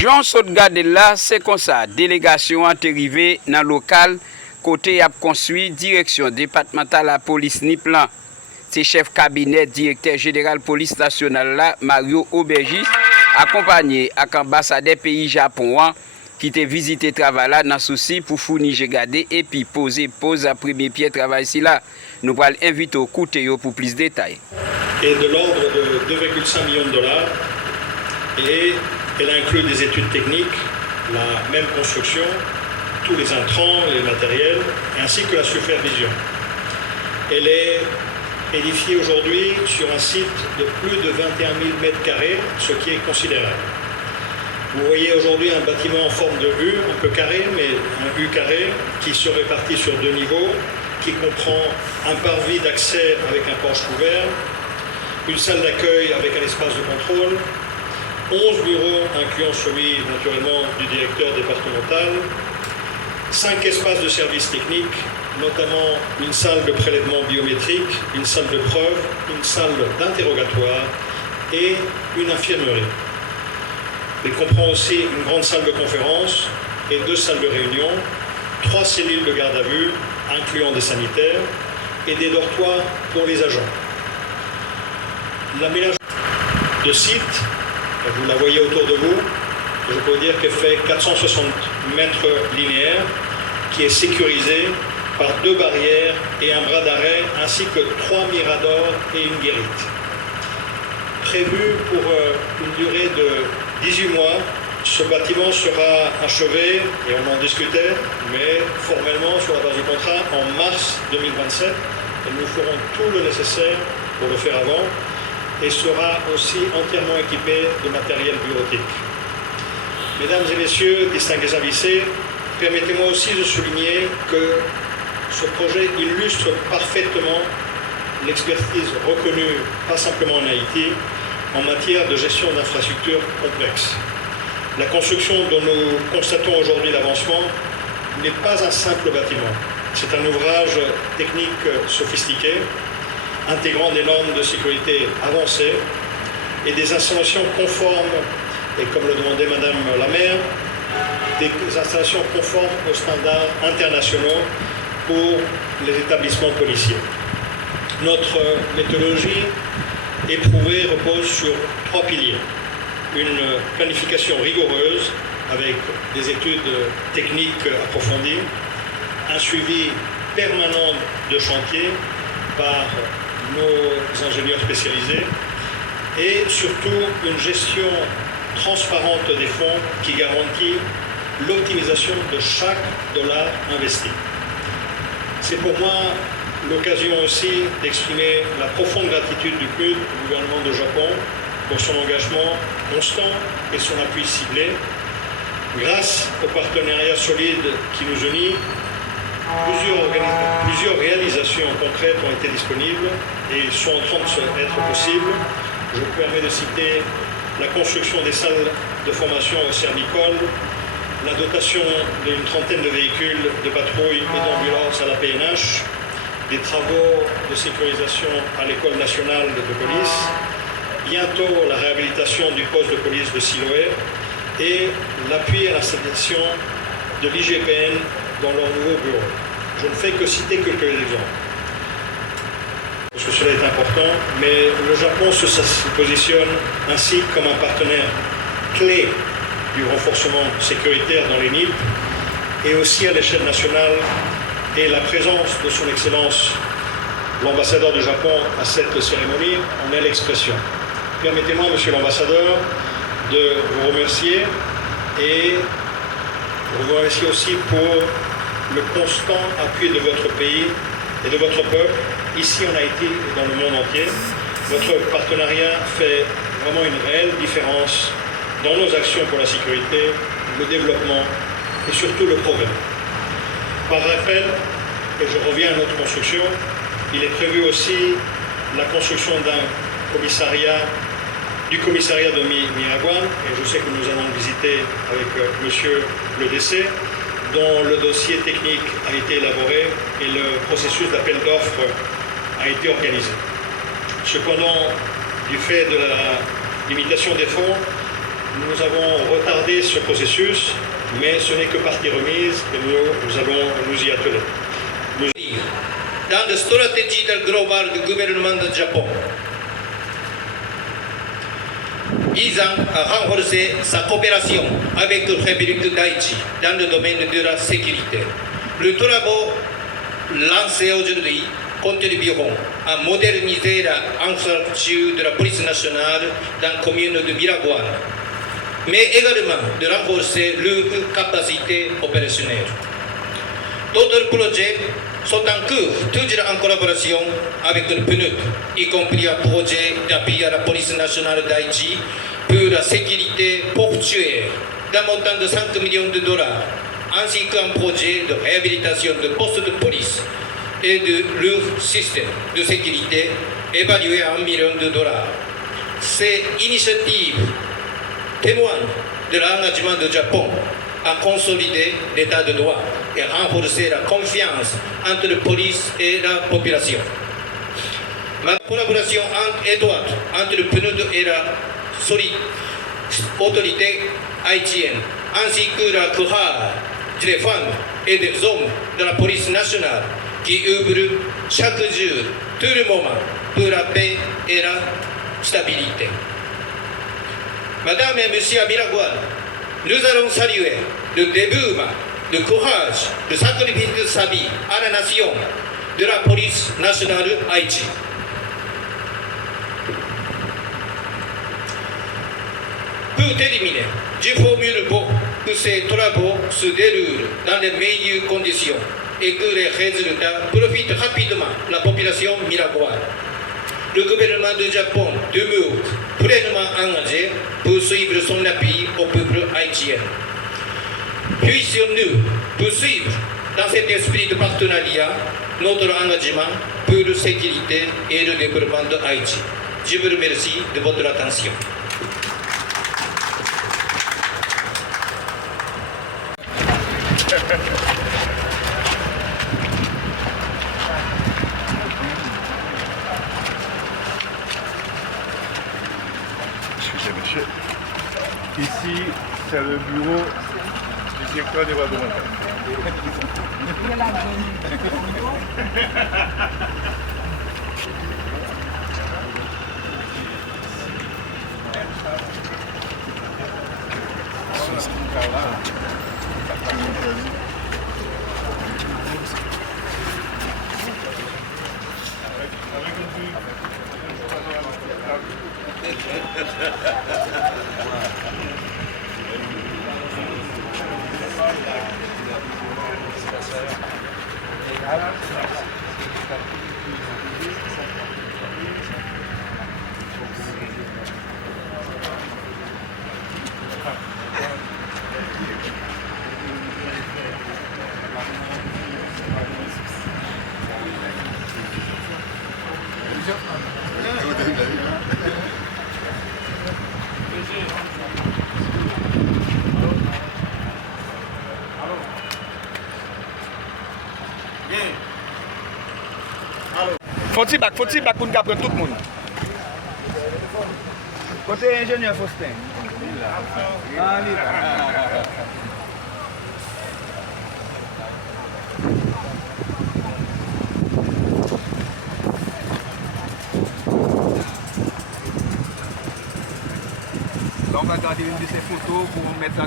Jean Sotgade là, c'est comme ça. Délégation est arrivée dans le local, côté a construit direction départementale la police Niplan. C'est chef cabinet directeur général police nationale là, Mario Aubergis, accompagné avec ambassadeur pays Japon qui te visité travail là dans souci pour fournir regarder et puis pose à premier pied travail ici là. Nous allons inviter au côté pour plus de détails. Et de l'ordre de 2,5 millions de dollars et elle inclut des études techniques, la même construction, tous les intrants, les matériels, ainsi que la supervision. Elle est édifiée aujourd'hui sur un site de plus de 21 000 m², ce qui est considérable. Vous voyez aujourd'hui un bâtiment en forme de U, un peu carré, mais un U carré, qui se répartit sur 2 niveaux, qui comprend un parvis d'accès avec un porche couvert, une salle d'accueil avec un espace de contrôle, 11 bureaux, incluant celui naturellement du directeur départemental, 5 espaces de services techniques, notamment une salle de prélèvement biométrique, une salle de preuve, une salle d'interrogatoire et une infirmerie. Il comprend aussi une grande salle de conférence et 2 salles de réunion, 3 cellules de garde à vue, incluant des sanitaires, et des dortoirs pour les agents. L'aménagement de site, vous la voyez autour de vous, je peux vous dire qu'elle fait 460 mètres linéaires, qui est sécurisée par 2 barrières et un bras d'arrêt, ainsi que 3 miradors et une guérite. Prévu pour une durée de 18 mois, ce bâtiment sera achevé, et on en discutait, mais formellement sur la base du contrat, en mars 2027. Et nous ferons tout le nécessaire pour le faire avant, et sera aussi entièrement équipé de matériel bureautique. Mesdames et messieurs, distingués invités, permettez-moi aussi de souligner que ce projet illustre parfaitement l'expertise reconnue, pas simplement en Haïti, en matière de gestion d'infrastructures complexes. La construction dont nous constatons aujourd'hui l'avancement n'est pas un simple bâtiment. C'est un ouvrage technique sophistiqué, intégrant des normes de sécurité avancées et des installations conformes, et comme le demandait Madame la maire, des installations conformes aux standards internationaux pour les établissements policiers. Notre méthodologie éprouvée repose sur 3 piliers. Une planification rigoureuse avec des études techniques approfondies, un suivi permanent de chantier par nos ingénieurs spécialisés et surtout une gestion transparente des fonds qui garantit l'optimisation de chaque dollar investi. C'est pour moi l'occasion aussi d'exprimer la profonde gratitude du PNUD au gouvernement de Japon pour son engagement constant et son appui ciblé. Grâce au partenariat solide qui nous unit, plusieurs réalisations concrètes ont été disponibles et sont en train d'être possibles. Je me permets de citer la construction des salles de formation au Cernicol, la dotation d'une trentaine de véhicules de patrouille et d'ambulance à la PNH, des travaux de sécurisation à l'École nationale de police, bientôt la réhabilitation du poste de police de Siloé et l'appui à l'installation de l'IGPN dans leur nouveau bureau. Je ne fais que citer quelques exemples, parce que cela est important, mais le Japon se positionne ainsi comme un partenaire clé du renforcement sécuritaire dans les NIP et aussi à l'échelle nationale, et la présence de son Excellence, l'ambassadeur du Japon, à cette cérémonie en est l'expression. Permettez-moi, Monsieur l'ambassadeur, de vous remercier et vous remercier aussi pour le constant appui de votre pays et de votre peuple, ici en Haïti et dans le monde entier. Votre partenariat fait vraiment une réelle différence dans nos actions pour la sécurité, le développement et surtout le progrès. Par rappel, et je reviens à notre construction, il est prévu aussi la construction du commissariat de Miragouane, et je sais que nous allons le visiter avec monsieur le DC, dont le dossier technique a été élaboré et le processus d'appel d'offres a été organisé. Cependant, du fait de la limitation des fonds, nous avons retardé ce processus, mais ce n'est que partie remise et nous allons nous y atteler. Dans la stratégie globale du gouvernement du Japon, visant à renforcer sa coopération avec la République d'Haïti dans le domaine de la sécurité. Les travaux lancés aujourd'hui contribueront à moderniser l'infrastructure de la police nationale dans la commune de Biragouane, mais également de renforcer leurs capacités opérationnelles. D'autres projets sont en cours, toujours en collaboration avec le PNUD, y compris un projet d'appui à la police nationale d'Haïti pour la sécurité portuaire d'un montant de 5 millions de dollars, ainsi qu'un projet de réhabilitation de postes de police et de leur système de sécurité évalué à 1 million de dollars. Ces initiatives témoignent de l'engagement du Japon à consolider l'état de droit et renforcer la confiance entre la police et la population. La collaboration étroite entre le PNUD et la solide autorité haïtienne, ainsi que la courage des femmes et des hommes de la police nationale qui œuvrent chaque jour, tout le moment, pour la paix et la stabilité. Madame et Monsieur Biragouane, nous allons saluer le dévouement, le courage, le sacrifice de sa vie à la nation de la police nationale Haïti. Pour terminer, je formule que ces travaux se déroulent dans les meilleures conditions et que les résultats profitent rapidement à la population biragouane. Le gouvernement du Japon demeure pleinement engagé pour suivre son appui au peuple haïtien. Puissions-nous poursuivre dans cet esprit de partenariat notre engagement pour la sécurité et le développement de Haïti. Je vous remercie de votre attention. Excusez monsieur. Ici, c'est le bureau du directeur des voies de montagne. Faut-il back pour nous prendre tout le monde. Côté ingénieur Faustin. Ah, on va garder une de ces photos pour mettre